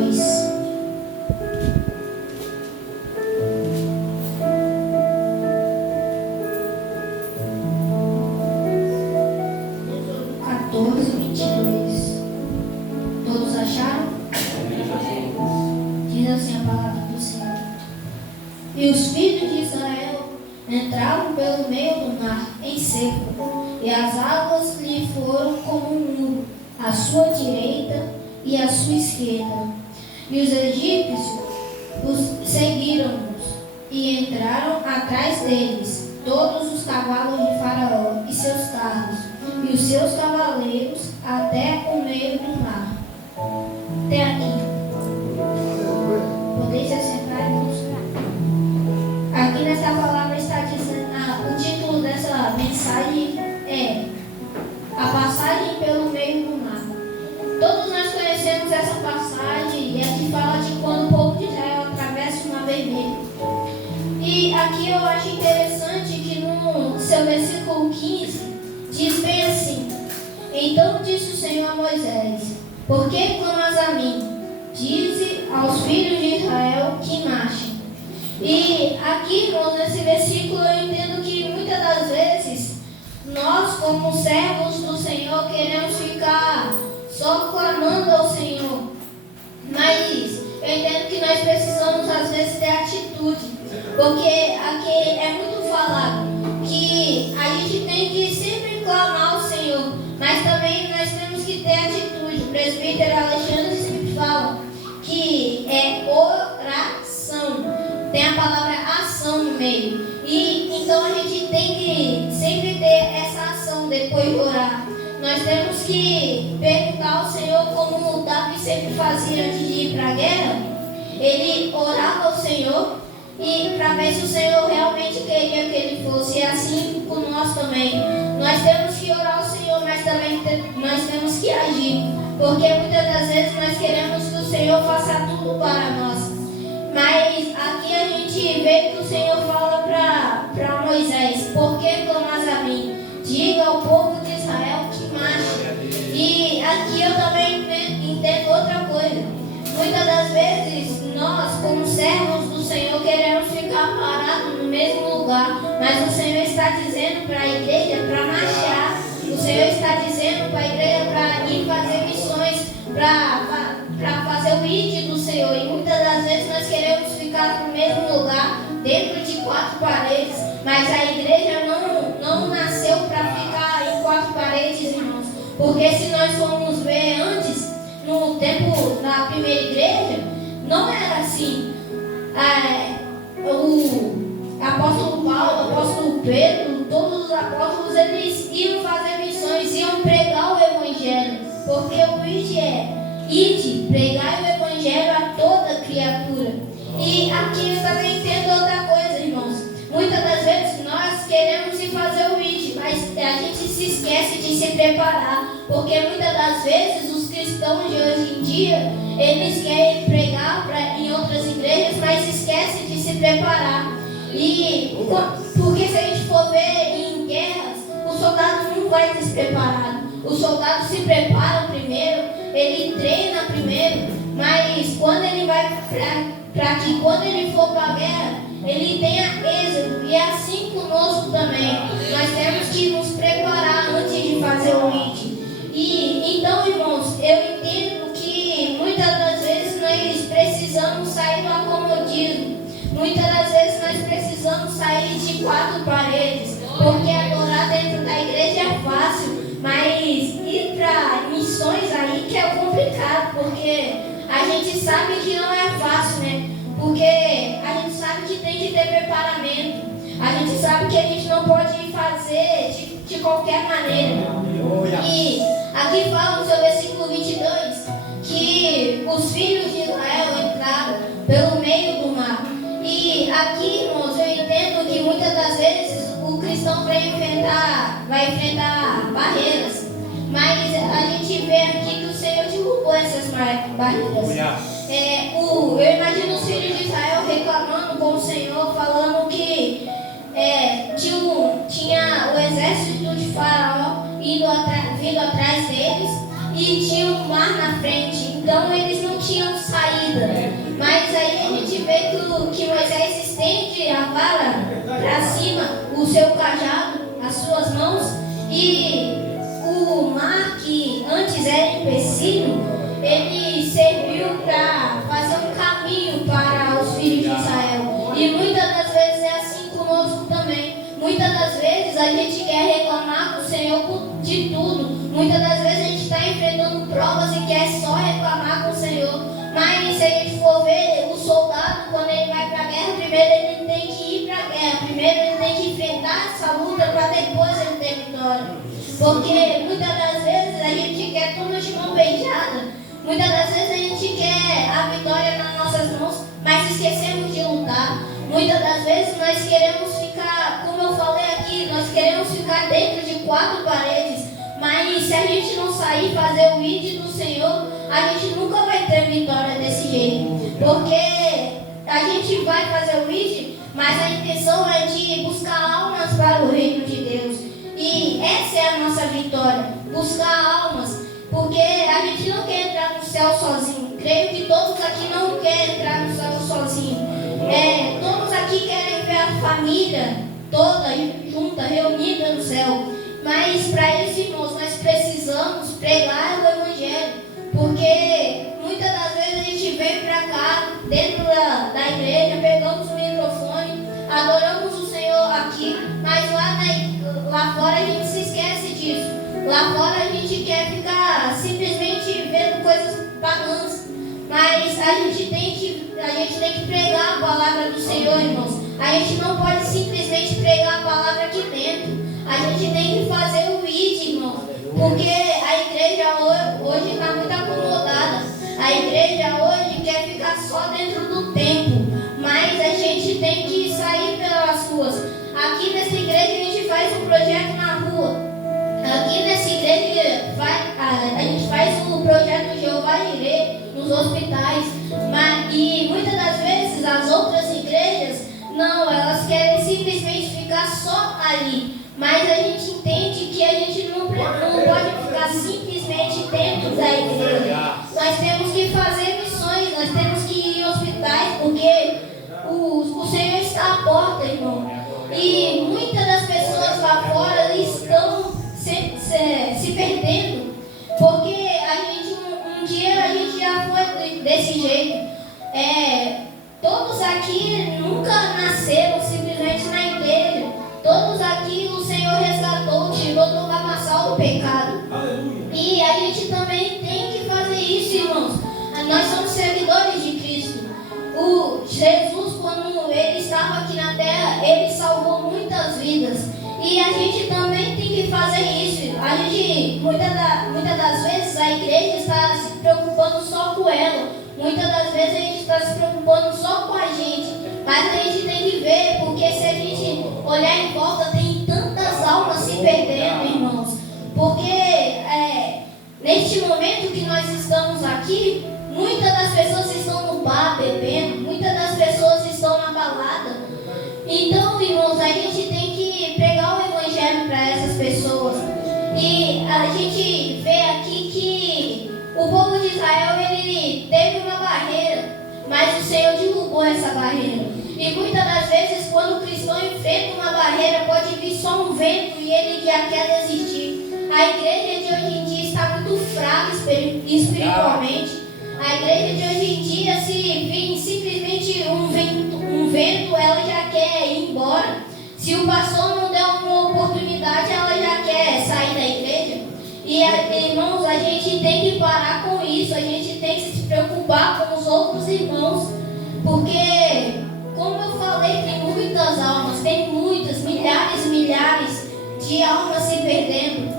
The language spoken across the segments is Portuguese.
22. Todos acharam? Diz assim a palavra do Senhor. E os filhos de Israel entraram pelo meio do mar em seco, e as águas lhe foram como um muro, à sua direita e à sua esquerda. E os egípcios os seguiram-nos e entraram atrás deles, todos os cavalos de Faraó e seus carros, e os seus cavaleiros até o meio do mar. Até aqui. Podeis se assentar, irmãos? Aqui nessa palavra está dizendo, o título dessa mensagem é A Passagem pelo Meio do Mar. Todos nós conhecemos essa passagem, e aqui fala de quando o povo de Israel atravessa o Mar Vermelho. E aqui eu acho interessante que no seu versículo 15 diz bem assim: Então disse o Senhor a Moisés: Por que clamas a mim? Dize aos filhos de Israel que marchem. E aqui, irmãos, nesse versículo eu entendo que muitas das vezes nós, como servos do Senhor, queremos ficar só clamando ao Senhor. Mas eu entendo que nós precisamos às vezes ter atitude. Porque aqui é muito falado que a gente tem que sempre clamar ao Senhor, mas também nós temos que ter atitude. O presbítero Alexandre sempre fala que é oração, tem a palavra ação no meio. E então a gente tem que sempre ter essa ação depois de orar. Nós temos que perguntar ao Senhor, como o Davi sempre fazia antes de ir para a guerra. Ele orava ao Senhor e para ver se o Senhor realmente queria que ele fosse. E assim por nós também. Nós temos que orar ao Senhor, mas também nós temos que agir. Porque muitas das vezes nós queremos que o Senhor faça tudo para nós. Mas aqui a gente vê que o Senhor fala para Moisés: Por que clamas a mim? Diga ao povo de Israel que marche. E aqui eu também entendo outra coisa. Muitas das vezes nós, como servos do Senhor, queremos ficar parados no mesmo lugar, mas o Senhor está dizendo para a igreja para marchar. O Senhor está dizendo para a igreja para ir fazer missões, para fazer o ID do Senhor. E muitas das vezes nós queremos ficar no mesmo lugar, dentro de quatro paredes, mas a igreja não nasceu para ficar em quatro paredes, irmãos. Porque se nós formos ver antes, no tempo da primeira igreja, não era assim. O apóstolo Paulo, o apóstolo Pedro, todos os apóstolos, eles iam fazer missões, iam pregar o evangelho. Porque o ID é ide, pregar o evangelho a toda criatura. E aqui eu também entendo outra coisa, irmãos. Muitas das vezes nós queremos ir fazer o ID, mas a gente se esquece de se preparar. Porque muitas das vezes os cristãos de hoje em dia, eles querem pregar em outras igrejas, mas esquecem de se preparar. E porque se a gente for ver em guerras, o soldado não vai despreparado. O soldado se prepara primeiro, ele treina primeiro, mas quando ele vai para que quando ele for para a guerra, ele tenha êxito. E é assim conosco também. Nós temos que nos preparar antes de fazer o ID. E então, irmãos, eu entendo que muitas das vezes nós precisamos sair do acomodismo. Muitas das vezes nós precisamos sair de quatro paredes. Porque adorar dentro da igreja é fácil, mas ir para missões aí que é complicado. Porque a gente sabe que não é fácil, né? Porque a gente sabe que tem que ter preparamento. A gente sabe que a gente não pode fazer de qualquer maneira. E aqui fala no seu versículo 22 que os filhos de Israel entraram pelo meio do mar. E aqui, irmãos, eu entendo que muitas das vezes o cristão vai enfrentar barreiras. Mas a gente vê aqui que o Senhor derrubou essas barreiras. Eu imagino os filhos de Israel reclamando com o Senhor, falando que tinha o exército de Faraó vindo atrás deles e tinha um mar na frente. Então eles não tinham saída. vida. Mas aí a gente vê que Moisés estende a vara para cima, o seu cajado, as suas mãos, e o mar, que antes era empecilho, ele serviu para fazer um caminho para os filhos de Israel. E muitas das vezes é assim conosco também. Muitas das vezes a gente quer reclamar com o Senhor de tudo. Muitas das vezes a gente está enfrentando provas e quer só reclamar com o Senhor. Mas se a gente for ver, o soldado, quando ele vai para a guerra, primeiro ele tem que ir para a guerra. Primeiro ele tem que enfrentar essa luta para depois ele ter vitória. Porque muitas das vezes a gente quer tudo de mão beijada. Muitas das vezes a gente quer a vitória nas nossas mãos, mas esquecemos de lutar. Muitas das vezes nós queremos ficar, como eu falei aqui, nós queremos ficar dentro de 4 paredes. Mas se a gente não sair fazer o ID do Senhor, a gente nunca vai ter vitória desse jeito. Porque a gente vai fazer o ID, mas a intenção é de buscar almas para o reino de Deus. E essa é a nossa vitória, buscar almas. Porque a gente não quer entrar no céu sozinho. Creio que todos aqui não querem entrar no céu sozinho. Todos aqui querem ver a família toda junta, reunida no céu. Mas para esses irmãos, nós precisamos pregar o Evangelho. Porque muitas das vezes a gente vem para cá, dentro da igreja, pegamos o microfone, adoramos o Senhor aqui, mas lá fora a gente se esquece disso. Lá fora a gente quer ficar simplesmente vendo coisas pagãs. Mas a gente tem que pregar a palavra do Senhor, irmãos. A gente não pode simplesmente pregar a palavra aqui dentro. A gente tem que fazer o ID, irmãos. Porque a igreja hoje está muito acomodada. A igreja hoje quer ficar só dentro do templo. Mas a gente tem que sair pelas ruas. Aqui nessa igreja a gente faz um projeto na rua. Aqui nessa igreja a gente faz o projeto Jeová Jireh nos hospitais. E muitas das vezes as outras igrejas, não, elas querem simplesmente ficar só ali. Mas a gente entende que a gente não pode ficar simplesmente dentro da igreja. Nós temos que fazer missões, nós temos que ir em hospitais, porque o Senhor está à porta, irmão. E muitas das pessoas lá fora estão se perdendo, porque um dia a gente já foi desse jeito. Todos aqui nunca nasceram simplesmente na igreja. Todos aqui o Senhor resgatou, tirou do lamaçal do pecado. Aleluia. E a gente também tem que fazer isso, irmãos. Nós somos seguidores de Cristo. O Jesus, quando ele estava aqui na terra, ele salvou muitas vidas. E a gente também tem que fazer isso. A gente, muitas das vezes, a igreja está se preocupando só com ela. Muitas das vezes a gente está se preocupando só com a gente. Mas a gente tem que ver, porque se a gente olhar em volta, tem tantas almas se perdendo, irmãos. Porque neste momento que nós estamos aqui, muitas das pessoas estão no bar bebendo, muitas das pessoas estão na balada. Então, irmãos, a gente tem que pregar o Evangelho para essas pessoas. E a gente vê aqui que o povo de Israel, ele teve uma barreira, mas o Senhor derrubou essa barreira. E muitas das vezes, quando o cristão enfrenta uma barreira, pode vir só um vento e ele já quer desistir. A igreja de hoje em dia está muito fraca espiritualmente. A igreja de hoje em dia, se vir simplesmente um vento, ela já quer ir embora. Se o pastor não der uma oportunidade, ela já quer sair da igreja. E, irmãos, a gente tem que parar com isso. A gente tem que se preocupar com os outros irmãos. Porque, como eu falei, tem muitas almas. Tem muitas, milhares de almas se perdendo.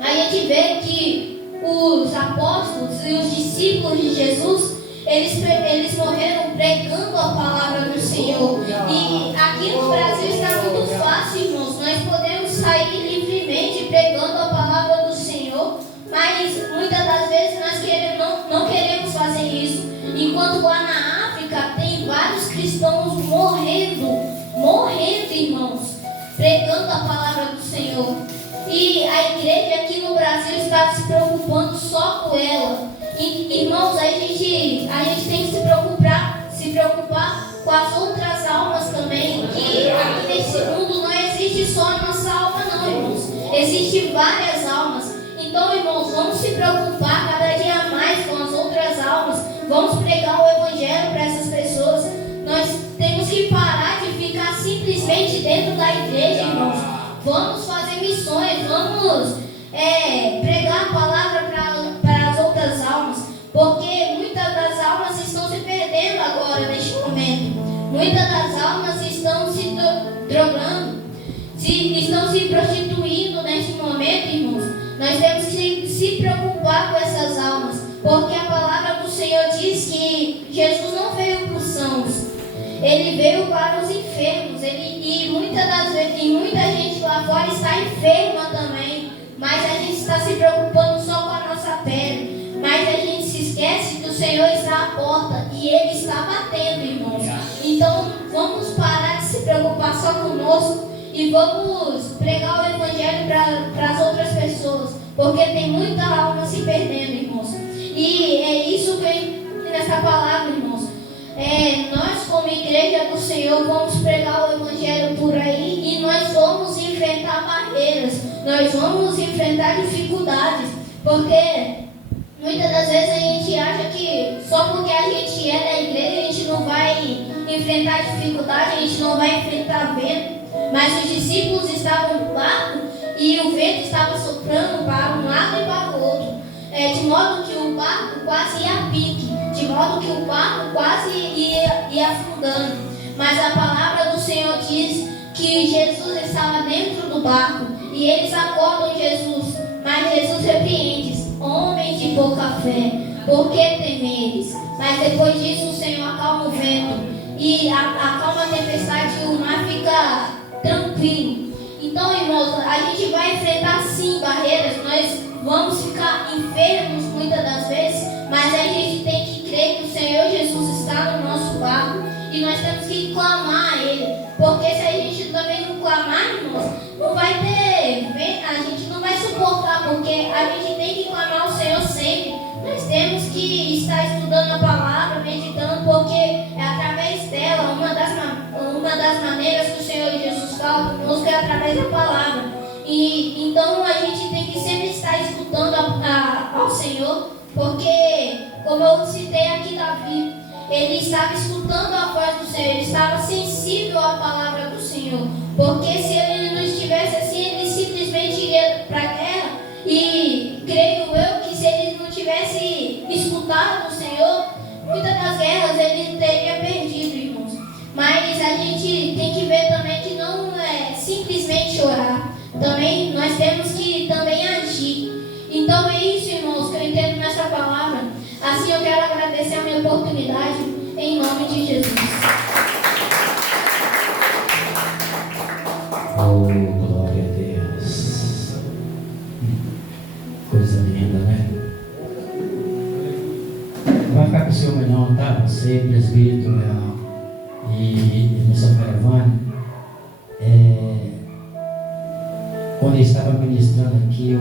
A gente vê que os apóstolos e os discípulos de Jesus, eles morreram pregando a palavra do Senhor. E aqui no Brasil está muito fácil, irmãos. Nós podemos sair livremente pregando a palavra do Senhor, mas muitas das vezes nós não queremos fazer isso. Enquanto lá na África tem vários cristãos morrendo, irmãos, pregando a palavra do Senhor. E a igreja aqui no Brasil está se preocupando só com ela. E, irmãos, a gente tem que se preocupar existe só a nossa alma, não, irmãos. Existem várias almas. Então, irmãos, vamos se preocupar cada dia mais com as outras almas. Vamos pregar o Evangelho para essas pessoas. Nós temos que parar de ficar simplesmente dentro da igreja, irmãos. Vamos fazer missões, vamos pregar a palavra para as outras almas. Porque muitas das almas estão se perdendo agora, neste momento. Muitas das almas estão se drogando, estão se prostituindo neste momento, irmãos. Nós temos que se preocupar com essas almas, porque a palavra do Senhor diz que Jesus não veio para os sãos, Ele veio para os enfermos. E muitas das vezes, muita gente lá fora está enferma também, mas a gente está se preocupando só com a nossa pele. Mas a gente se esquece que o Senhor está à porta e Ele está batendo, irmãos. Então vamos parar de se preocupar só conosco e vamos pregar o Evangelho para as outras pessoas, porque tem muita alma se perdendo, irmãos. E é isso que vem nessa palavra, irmãos. Nós, como igreja do Senhor, vamos pregar o Evangelho por aí e nós vamos enfrentar barreiras, nós vamos enfrentar dificuldades, porque muitas das vezes a gente acha que só porque a gente é da igreja a gente não vai enfrentar dificuldade, a gente não vai enfrentar vento. Mas os discípulos estavam no barco e o vento estava soprando para um lado e para o outro, de modo que o barco quase ia a pique, de modo que o barco quase ia afundando. Mas a palavra do Senhor diz que Jesus estava dentro do barco e eles acordam Jesus, mas Jesus repreende: homens de pouca fé, por que temeres? Mas depois disso o Senhor acalma o vento e acalma a tempestade e o mar fica tranquilo. Então, irmãos, a gente vai enfrentar sim barreiras, nós vamos ficar enfermos muitas das vezes, mas a gente tem que crer que o Senhor Jesus está no nosso barco e nós temos que clamar a Ele, porque se a gente também não clamar, irmãos, não vai ter, a gente não vai suportar, porque a gente tem que clamar ao Senhor sempre. Nós temos que estar estudando a palavra, meditando, porque é através dela, uma das maneiras que o Senhor Jesus fala conosco é através da palavra. E então a gente tem que sempre estar escutando ao Senhor, porque, como eu citei aqui Davi, ele estava escutando a voz do Senhor, ele estava sensível à palavra do Senhor, porque se ele não estivesse assim, ele simplesmente iria para a guerra. E creio eu que se ele não tivesse escutado o Senhor, muitas das guerras ele teria perdido, irmãos. Mas a gente tem que ver também que não é simplesmente orar, também nós temos que também agir. Então é isso, irmãos, que eu entendo nessa palavra. Assim eu quero agradecer a minha oportunidade, em nome de Jesus. Oh, glória a Deus. Coisa linda, né? Vai ficar com o senhor melhor, tá? Você, presbítero, e nossa caravana. Quando eu estava ministrando aqui, eu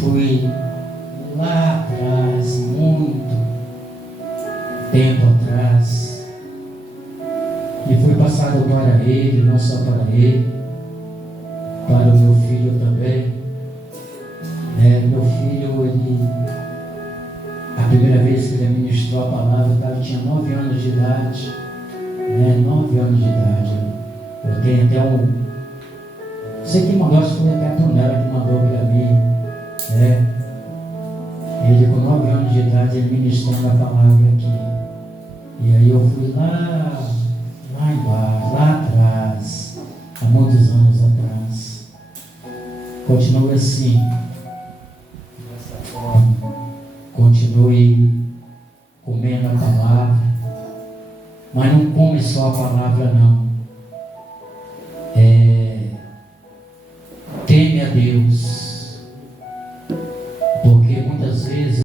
fui lá atrás, muito tempo atrás, e fui passar glória a Ele, não só para Ele, para o meu filho também. Meu filho, a primeira vez que ele ministrou a palavra, ele tinha 9 anos de idade, 9 anos de idade. Eu tenho até sei que mandou, acho que foi até a Tunela que mandou para mim, Ele com 9 anos de idade, ele ministrando a palavra aqui. E aí eu fui lá embaixo, lá atrás, há muitos anos atrás. Continue assim, dessa forma, continue comendo a palavra, mas não come só a palavra não.